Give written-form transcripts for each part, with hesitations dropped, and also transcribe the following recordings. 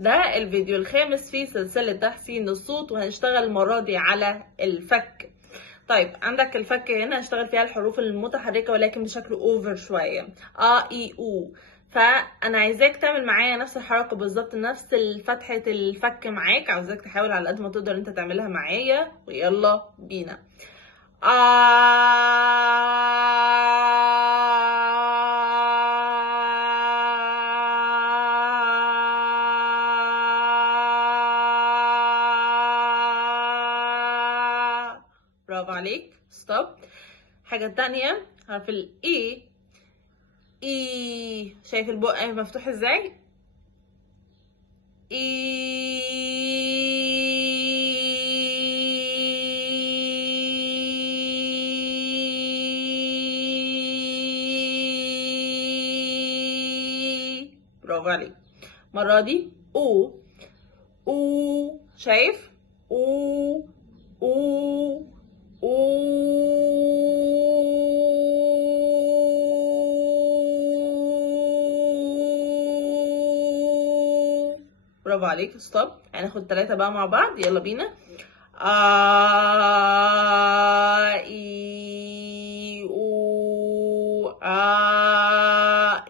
ده الفيديو الخامس في سلسلة تحسين الصوت، وهنشتغل المرة دي على الفك. طيب عندك الفك هنا هنشتغل فيها الحروف المتحركة ولكن بشكل اوفر شوية، اي او. فانا عايزاك تعمل معايا نفس الحركة بالظبط، نفس فتحة الفك معاك، عاوزاك تحاول على قد ما تقدر انت تعملها معايا، ويلا بينا. برافو عليك. ستوب. حاجة تانية، حرف الاي. اي، شايف البق مفتوح ازاي؟ برافو عليك. المرة دي او. او، شايف؟ او او برافو عليك. ستوب. هناخد 3 بقى مع بعض، يلا بينا. اي او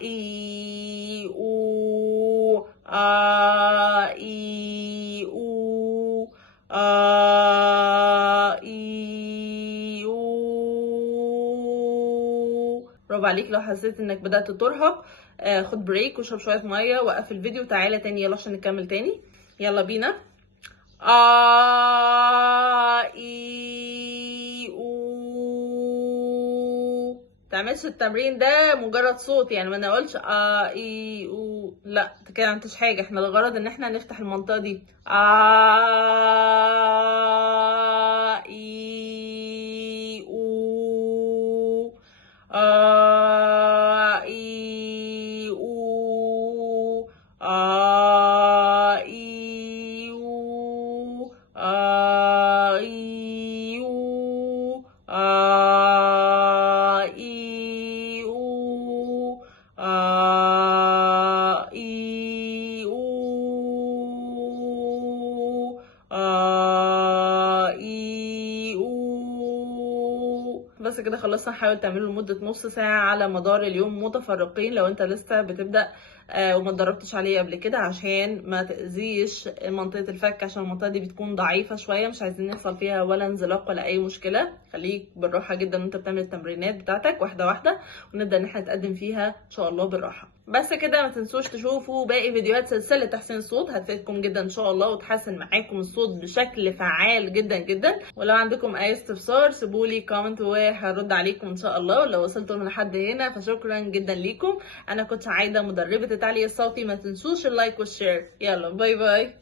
اي او اي او اي او. برافو عليك. لو حسيت انك بدأت ترهق خد بريك واشرب شوية مية، وقف الفيديو وتعالى تاني يلا عشان نكمل تاني. يلا بينا. اي او. تعملش التمرين ده مجرد صوت، يعني ما انا اقولش اي او، لا انت كده معنتش حاجه. احنا الغرض ان احنا نفتح المنطقه دي. اي او اي او اي او اي او اي او اي او اي او. بس كده خلصنا. حاول تعمله لمدة نص ساعة على مدار اليوم متفرقين لو انت لسه بتبدأ وما اتدربتش عليه قبل كده، عشان ما تأذيش منطقة الفك، عشان المنطقة دي بتكون ضعيفة شوية، مش عايزين يحصل فيها ولا انزلاق ولا أي مشكلة. خليك بالراحة جدا وانت بتعمل التمرينات بتاعتك واحدة واحدة، ونبدأ ان احنا نتقدم فيها ان شاء الله بالراحة. بس كده، ما تنسوش تشوفوا باقي فيديوهات سلسلة تحسين الصوت، هتفيدكم جدا ان شاء الله وتحسن معاكم الصوت بشكل فعال جدا جدا. ولو عندكم اي استفسار سيبولي كومنت وهرد عليكم ان شاء الله. ولو وصلتوا لحد هنا فشكرا جدا ليكم. انا كنت عايدة، مدربة التعليق الصوتي. ما تنسوش اللايك والشير. يلا باي باي.